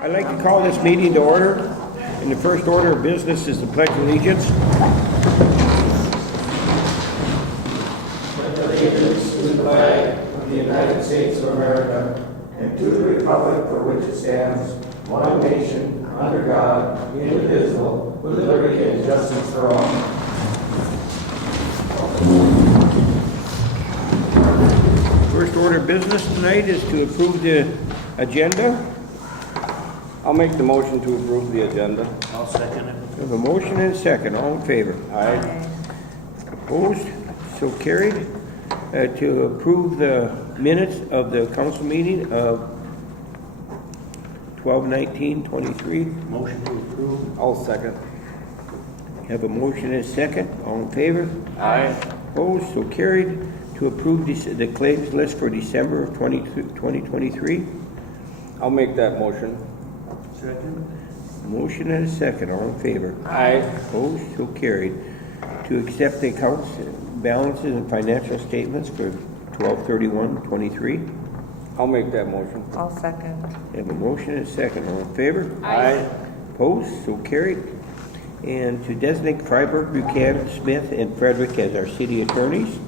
I'd like to call this meeting to order. And the first order of business is the Pledge of Allegiance. Pledge allegiance to the flag of the United States of America and to the republic for which it stands, one nation, under God, indivisible, with liberty and justice for all. First order of business tonight is to approve the agenda. I'll make the motion to approve the agenda. I'll second it. We have a motion and a second. All in favor? Aye. Opposed? So carried. To approve the minutes of the council meeting of 12/19/23. Motion to approve. I'll second. Have a motion and a second. All in favor? Aye. Opposed? So carried. To approve the claims list for December of 2023. I'll make that motion. Second. Motion and a second. All in favor? Aye. Opposed? So carried. To accept the accounts, balances, and financial statements for 12/31/23. I'll make that motion. I'll second. Have a motion and a second. All in favor? Aye. Opposed? So carried. And to designate Freiberg, Buchanan, Smith, and Frederick as our city attorneys.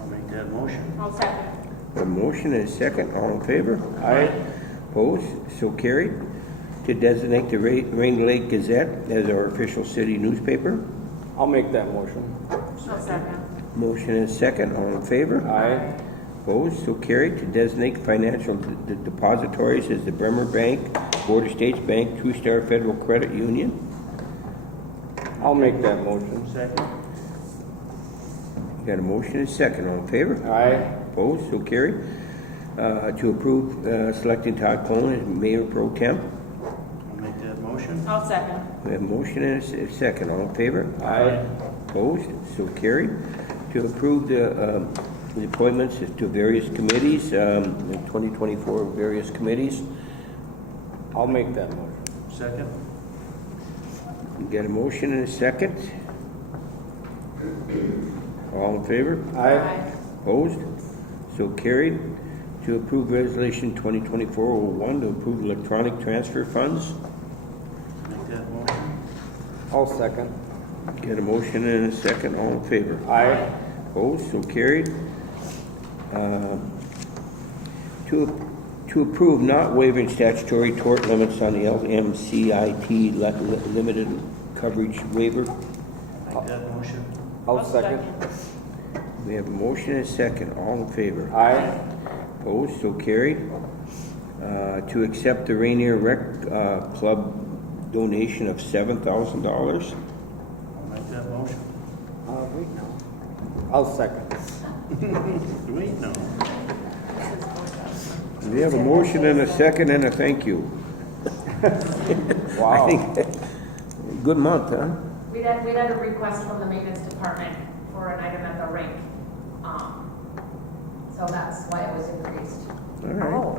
I'll make that motion. I'll second. A motion and a second. All in favor? Aye. Opposed? So carried. To designate the Rain Lake Gazette as our official city newspaper. I'll make that motion. I'll second. Motion and a second. All in favor? Aye. Opposed? So carried. To designate financial depositories as the Bremer Bank, Border States Bank, True Star Federal Credit Union. I'll make that motion. Second. Got a motion and a second. All in favor? Aye. Opposed? So carried. To approve selecting Todd Cohen as Mayor Pro Tem. I'll make that motion. I'll second. We have a motion and a second. All in favor? Aye. Opposed? So carried. To approve the appointments to various committees, in 2024 various committees. I'll make that motion. Second. We got a motion and a second. All in favor? Aye. Opposed? So carried. To approve resolution 2024-01 to approve electronic transfer funds. Make that motion. I'll second. Got a motion and a second. All in favor? Aye. Opposed? So carried. To approve not waiving statutory tort limits on the LMCIT limited coverage waiver. Make that motion. I'll second. We have a motion and a second. All in favor? Aye. Opposed? So carried. To accept the Ranier Rec Club donation of $7,000. I'll make that motion. Wait now. I'll second. Wait, no. We have a motion and a second and a thank you. Wow. I think, good month, huh? We had a request from the maintenance department for an item at the rink. So that's why it was increased. All right. Oh.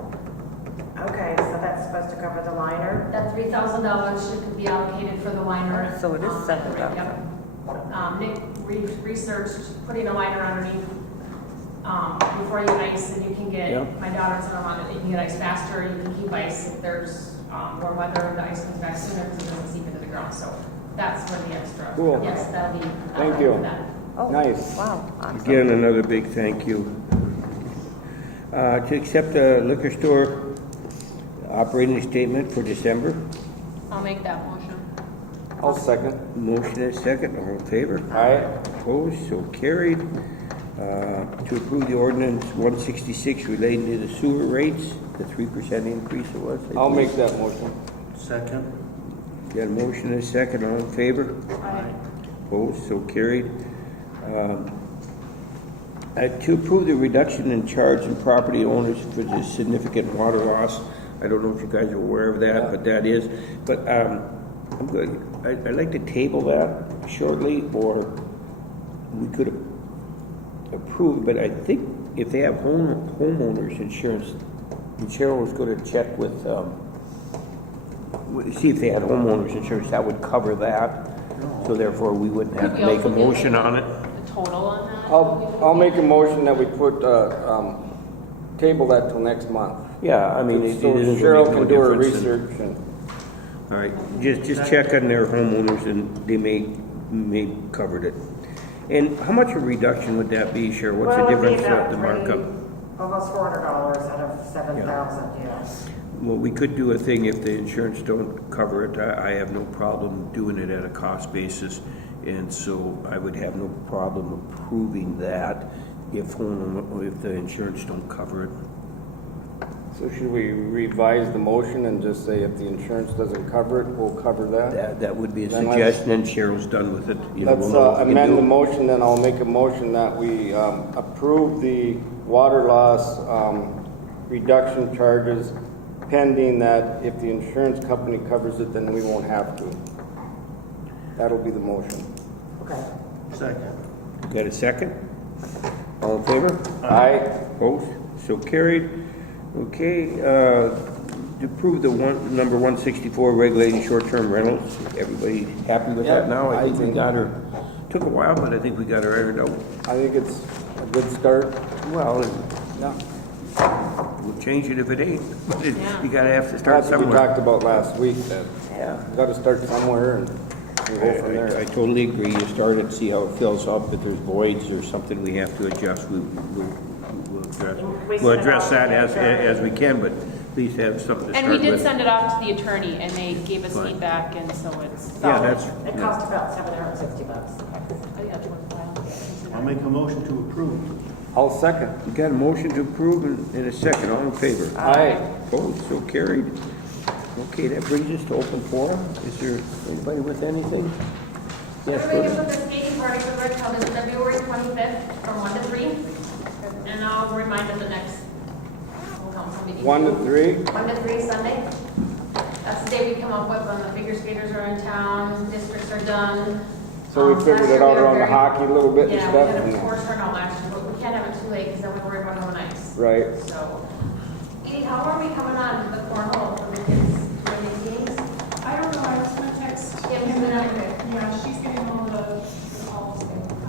Okay, so that's supposed to cover the liner? That $3,000 should be allocated for the liner. So it is at the rink. 7,000. Yep. Nick researched putting a liner underneath before you ice, and you can get, Yeah. my daughter's in on it, you can get ice faster, you can keep ice if there's warm weather, the ice comes back sooner because it doesn't seep into the ground. So that's for the extra. Cool. Yes, that'll be. Thank you. for that. Oh, Nice. wow. Awesome. Again, another big thank you. To accept a liquor store operating statement for December. I'll make that motion. I'll second. Motion and second. All in favor? Aye. Opposed? So carried. To approve the ordinance 166 relating to the sewer rates, the 3% increase it was. I I'll believe. make that motion. Second. Got a motion and a second. All in favor? Aye. Opposed? So carried. To approve the reduction in charge and property owners for the significant water loss. I don't know if you guys are aware of that, but that is. But I'm good. I'd like to table that shortly, or we could approve. But I think if they have homeowners insurance, and Cheryl was going to check with, see if they had homeowners insurance, that would cover that. So therefore, we wouldn't have to make a motion on it. The total on that? I'll make a motion that we put table that till next month. Yeah, I mean, it So isn't Cheryl gonna can make do no her difference. research and, All right, just check on their homeowners and they may covered it. And how much a reduction would that be, Cheryl? What's the Well, it'd be difference about of the markup? almost $400 out of 7,000, yes. Well, we could do a thing if the insurance don't cover it. I have no problem doing it at a cost basis. And so I would have no problem approving that if the insurance don't cover it. so should we revise the motion and just say if the insurance doesn't cover it, we'll cover that? That would be a Then let's- suggestion, and Cheryl's done with it. You know, Let's we'll know what we can amend do. the motion, then I'll make a motion that we approve the water loss reduction charges pending that if the insurance company covers it, then we won't have to. That'll be the motion. Okay. Second. Got a second? All in favor? Aye. Opposed? So carried. Okay, to approve the number 164, regulating short-term rentals. Everybody happy with that Yeah, now? I I think we think- got her, took a while, but I think we got her ironed out. I think it's a good start. Well, Yeah. we'll change it if it ain't. But Yeah. you gotta have to start That's what we somewhere. talked about last week, that Yeah. we gotta start somewhere and go from I there. totally agree. You start it, see how it fills up. If there's voids or something we have to adjust, we'll address that as we can, but at least have something to start And with. we did send it off to the attorney, and they gave us Fine. feedback, and so it's. Yeah, that's, It cost about $760. I think that's worthwhile. I'll make a motion to approve. I'll second. you got a motion to approve and a second. All in favor? Aye. Opposed? So carried. Okay, that brings us to open forum. Is there anybody with anything? Yes, Everybody Liz? put the skating party for the Red Club is February 25th from 1 to 3. And I'll remind at the next council meeting. 1 to 3. 1 to 3 Sunday. That's the day we come up with when the figure skaters are in town, districts are done. So we figured Last it year out we were around the very- hockey a little bit and Yeah, stuff. we had a and- poor turnout last year, but we can't have it too late because then we worry about no one ice. Right. So, Edie, how are we coming on the cornhole for the kids doing the games? I don't know, I was gonna text Kim, Kim is it and okay? yeah, she's getting all the calls.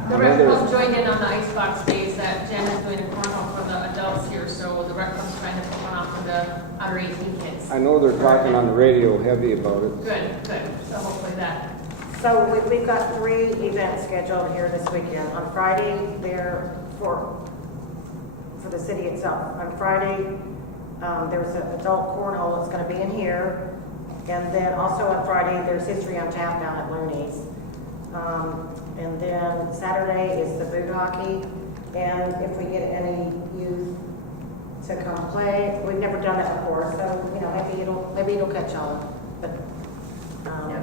The I rec know club joined in on the icebox days that Jen is doing a cornhole for the adults here, so the rec club's trying to put one on for the under 18 kids. I know they're talking on the radio heavy about it. Good, good. So hopefully that. So we've got 3 events scheduled here this weekend. On Friday, they're for the city itself. On Friday, there's an adult cornhole that's going to be in here. And then also on Friday, there's History on Tap down at Looney's. And then Saturday is the boot hockey. And if we get any youth to come play, we've never done that before, so, you know, maybe it'll catch on. But,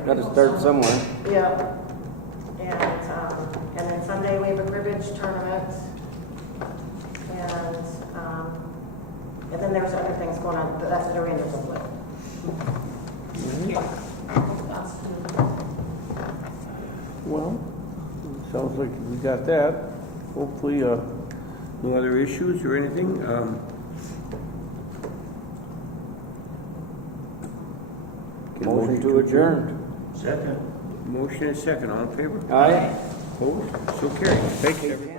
Gotta start somewhere. yeah. And then Sunday we have a cribbage tournament. And then there's other things going on, but that's at the end of the play. Well, sounds like we got that. Hopefully, no other issues or anything. Get a Motion to adjourn. Second. Motion is second. All in favor? Aye. Opposed? So carried. Thank you, everyone.